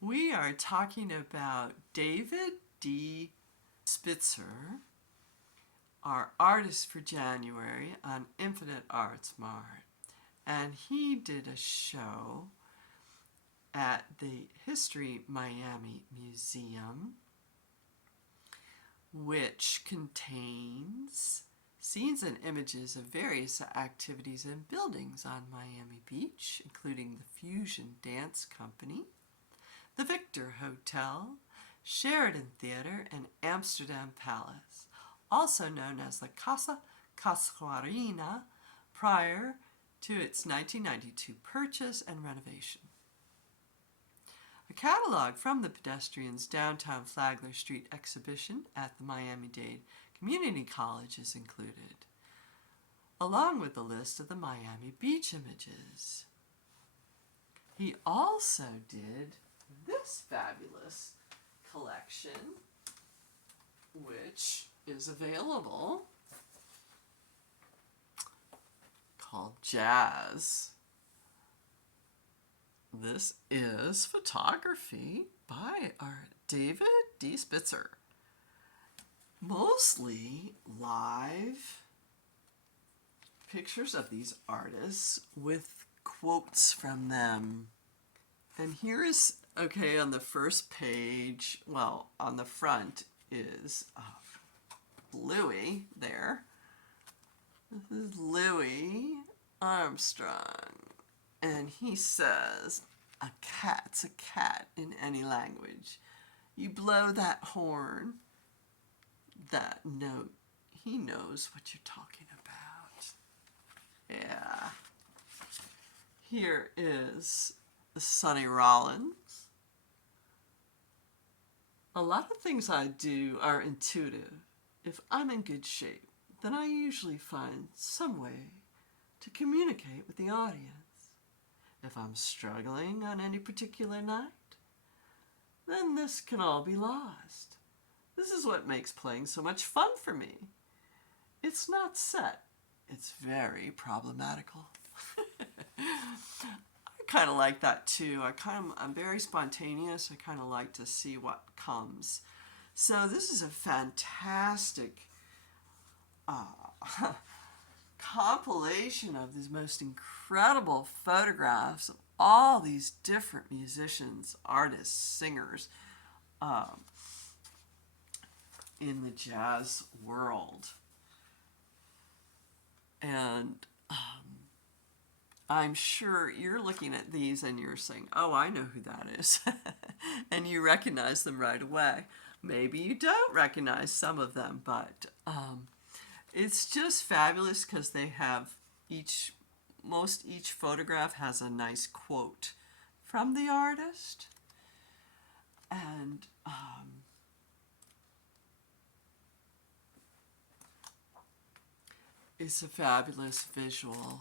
We are talking about David D. Spitzer, our artist for January on Infinite Arts Mart. And he did a show at the History Miami Museum, which contains scenes and images of various activities and buildings on Miami Beach, including the Fusion Dance Company, the Victor Hotel, Sheridan Theater, and Amsterdam Palace, also known as the Casa Casuarina, prior to its 1992 purchase and renovation. A catalog from the Pedestrians Downtown Flagler Street exhibition at the Miami-Dade Community College is included, along with a list of the Miami Beach images. He also did this fabulous collection, which is available, called Jazz. This is photography by our David D. Spitzer. Mostly live pictures of these artists with quotes from them. And here is, on the first page, on the front is Louis there. This is Louis Armstrong. And he says, a cat's a cat in any language. You blow that horn, that note, he knows what you're talking about. Yeah. Here is Sonny Rollins. A lot of things I do are intuitive. If I'm in good shape, then I usually find some way to communicate with the audience. If I'm struggling on any particular night, then this can all be lost. This is what makes playing so much fun for me. It's not set. It's very problematical. I kind of like that too. I'm very spontaneous. I kind of like to see what comes. So this is a fantastic compilation of these most incredible photographs of all these different musicians, artists, singers in the jazz world. And I'm sure you're looking at these and you're saying, oh, I know who that is. And you recognize them right away. Maybe you don't recognize some of them, but it's just fabulous because they have each photograph has a nice quote from the artist. And it's a fabulous visual.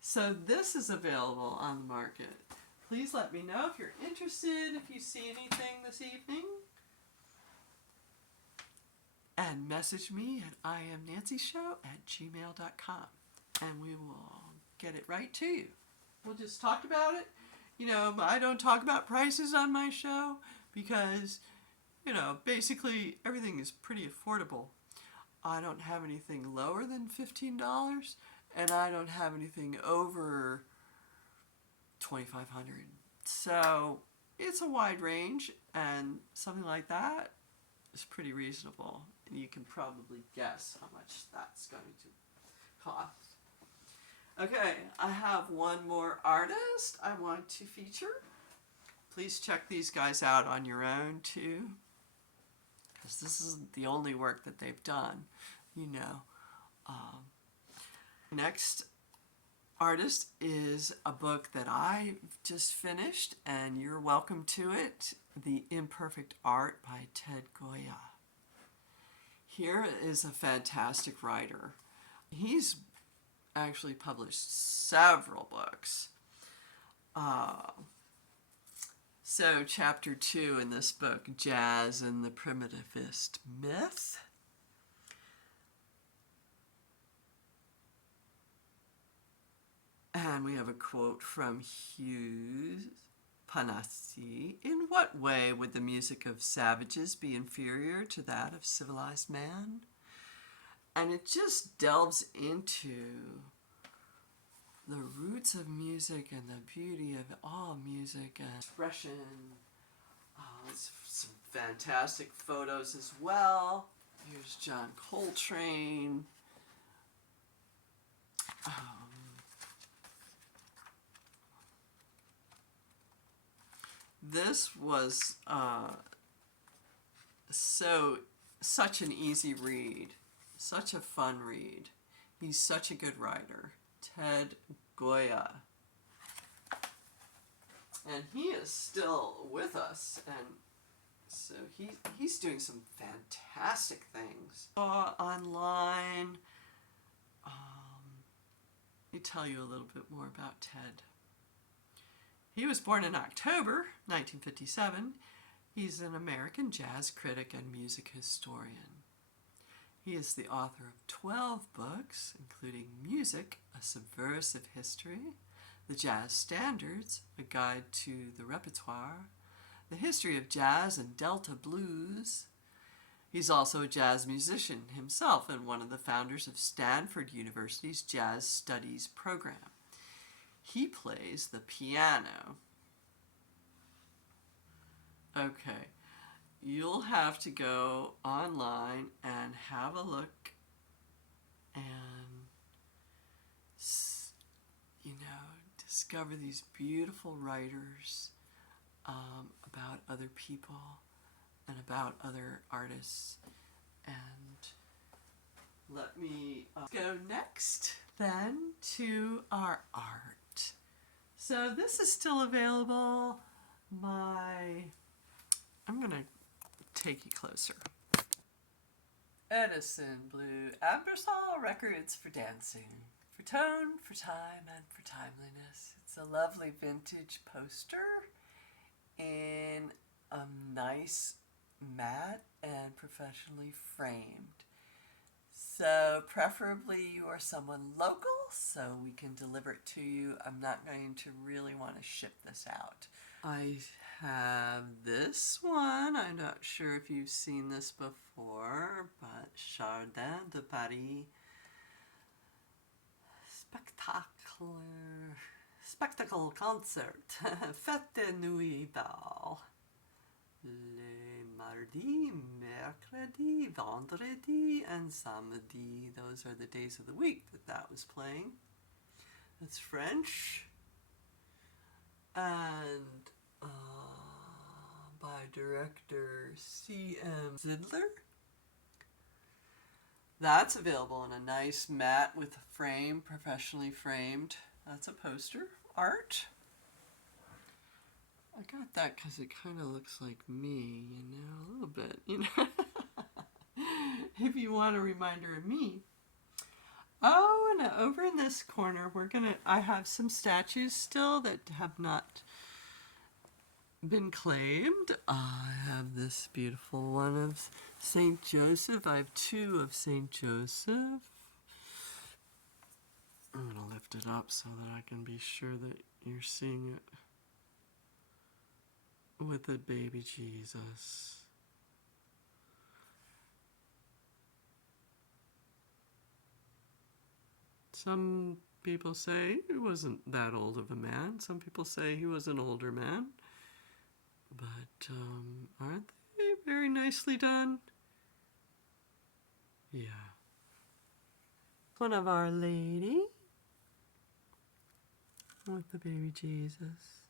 So this is available on the market. Please let me know if you're interested, if you see anything this evening. And message me at iamnancyshow@gmail.com. And we will get it right to you. We'll just talk about it. I don't talk about prices on my show because, basically everything is pretty affordable. I don't have anything lower than $15, and I don't have anything over $2,500. So it's a wide range, and something like that is pretty reasonable. And you can probably guess how much that's going to cost. Okay, I have one more artist I want to feature. Please check these guys out on your own too, because this isn't the only work that they've done. Next artist is a book that I just finished, and you're welcome to it. The Imperfect Art by Ted Gioia. Here is a fantastic writer. He's actually published several books. So chapter 2 in this book, Jazz and the Primitivist Myth. And we have a quote from Hugh Panassi. In what way would the music of savages be inferior to that of civilized man? And it just delves into the roots of music and the beauty of all music and expression. Some fantastic photos as well. Here's John Coltrane. This was such an easy read, such a fun read. He's such a good writer, Ted Gioia. And he is still with us, and so he's doing some fantastic things. Online, let me tell you a little bit more about Ted. He was born in October 1957. He's an American jazz critic and music historian. He is the author of 12 books, including Music, A Subversive History, The Jazz Standards, A Guide to the Repertoire, The History of Jazz and Delta Blues. He's also a jazz musician himself and one of the founders of Stanford University's Jazz Studies program. He plays the piano. Okay, you'll have to go online and have a look and, discover these beautiful writers about other people and about other artists. And let me go next then to our art. So this is still available. I'm going to take you closer. Edison Blue Ambersol Records for dancing, for tone, for time, and for timeliness. It's a lovely vintage poster in a nice matte and professionally framed. So preferably you are someone local so we can deliver it to you. I'm not going to really want to ship this out. I have this one. I'm not sure if you've seen this before, but Jardin de Paris. Spectacle concert. Fête de Nuit Bal. Les mardi, mercredi, vendredi, and samedi. Those are the days of the week that was playing. It's French. And by director C.M. Zidler. That's available in a nice matte with a frame, professionally framed. That's a poster art. I got that because it kind of looks like me, a little bit, if you want a reminder of me. Oh, and over in this corner, I have some statues still that have not been claimed. I have this beautiful one of St. Joseph. I have two of St. Joseph. I'm going to lift it up so that I can be sure that you're seeing it with the baby Jesus. Some people say he wasn't that old of a man. Some people say he was an older man. But aren't they very nicely done? Yeah. One of Our Lady with the baby Jesus.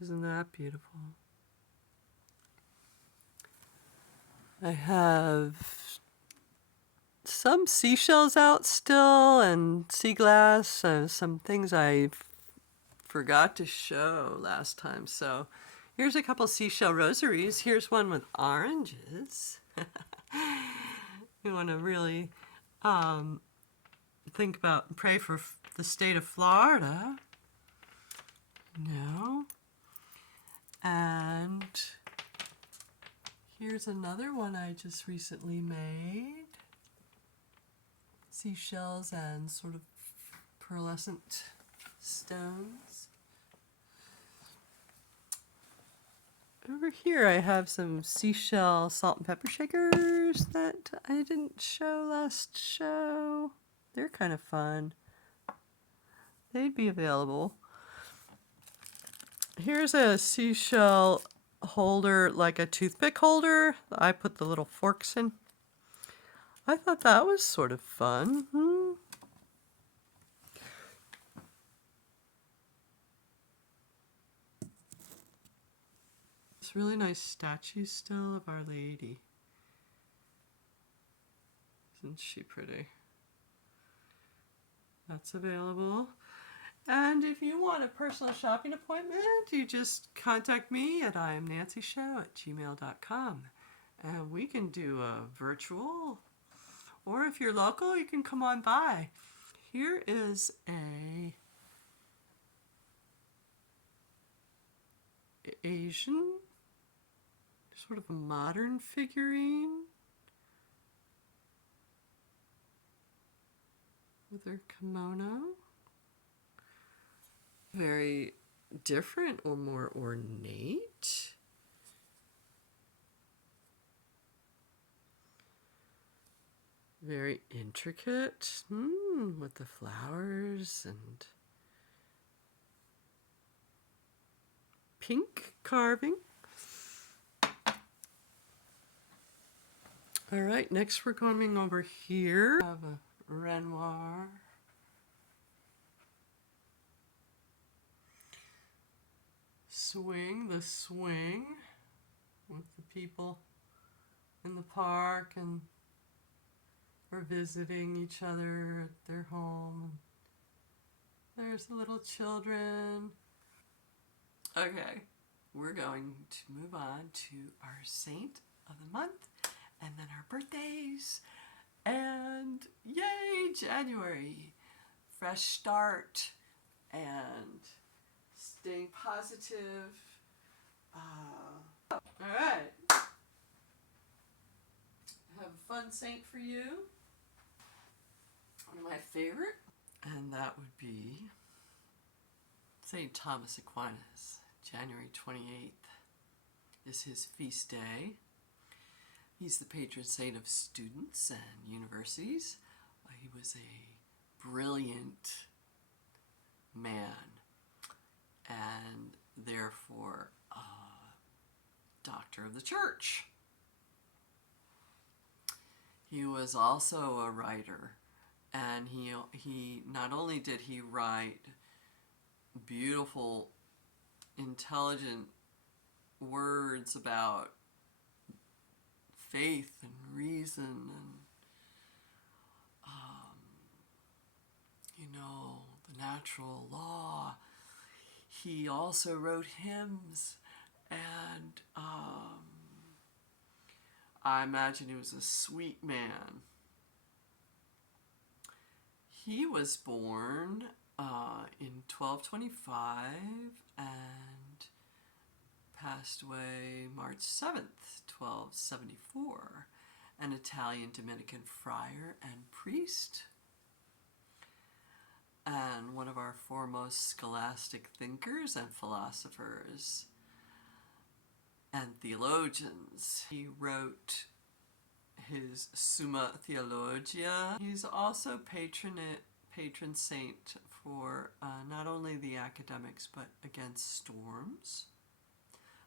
Isn't that beautiful? I have some seashells out still and sea glass, some things I forgot to show last time. So here's a couple seashell rosaries. Here's one with oranges. You want to really think about and pray for the state of Florida. And here's another one I just recently made. Seashells and sort of pearlescent stones. Over here I have some seashell salt and pepper shakers that I didn't show last show. They're kind of fun. They'd be available. Here's a seashell holder, like a toothpick holder. I put the little forks in. I thought that was sort of fun. This really nice statue still of Our Lady. Isn't she pretty? That's available. And if you want a personal shopping appointment, you just contact me at iamnancyshow@gmail.com. And we can do a virtual, or if you're local, you can come on by. Here is a Asian, sort of a modern figurine with her kimono. Very different or more ornate. Very intricate, with the flowers and pink carving. All right, next we're coming over here. We have a Renoir. The swing with the people in the park, and we're visiting each other at their home. There's the little children. Okay, we're going to move on to our saint of the month, and then our birthdays, and yay, January, fresh start, and staying positive. All right, I have a fun saint for you, one of my favorite, and that would be St. Thomas Aquinas. January 28th is his feast day. He's the patron saint of students and universities. He was a brilliant man and therefore a doctor of the church. He was also a writer, and he not only did he write beautiful, intelligent words about faith and reason and the natural law. He also wrote hymns, and I imagine he was a sweet man. He was born in 1225 and passed away March 7th, 1274, an Italian Dominican friar and priest, and one of our foremost scholastic thinkers and philosophers and theologians. He wrote his Summa Theologia. He's also patron saint for not only the academics, but against storms,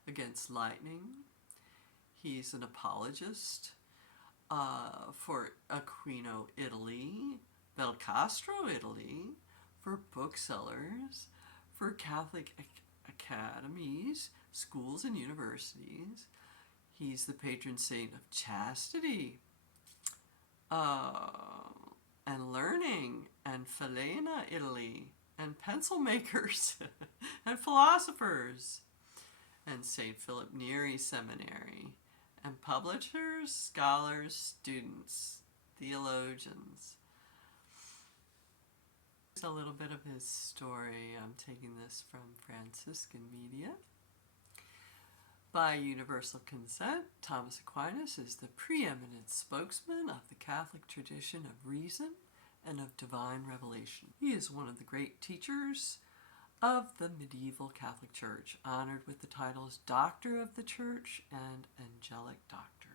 against lightning. He's an apologist for Aquino, Italy, Belcastro, Italy, for booksellers, for Catholic academies, schools, and universities. He's the patron saint of chastity and learning, and Felena, Italy, and pencil makers and philosophers, and St. Philip Neri Seminary, and publishers, scholars, students, theologians. A little bit of his story. I'm taking this from Franciscan Media. By universal consent, Thomas Aquinas is the preeminent spokesman of the Catholic tradition of reason and of divine revelation. He is one of the great teachers of the medieval Catholic Church, honored with the titles Doctor of the Church and Angelic Doctor.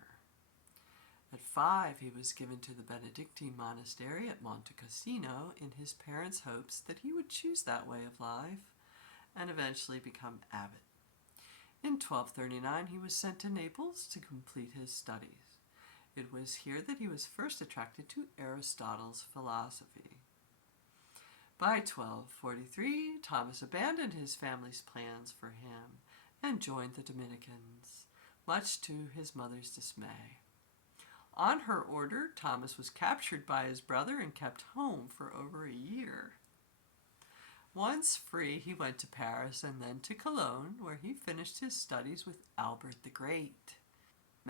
At 5, he was given to the Benedictine monastery at Monte Cassino in his parents' hopes that he would choose that way of life and eventually become abbot. In 1239, he was sent to Naples to complete his studies. It was here that he was first attracted to Aristotle's philosophy. By 1243, Thomas abandoned his family's plans for him and joined the Dominicans, much to his mother's dismay. On her order, Thomas was captured by his brother and kept home for over a year. Once free, he went to Paris and then to Cologne, where he finished his studies with Albert the Great.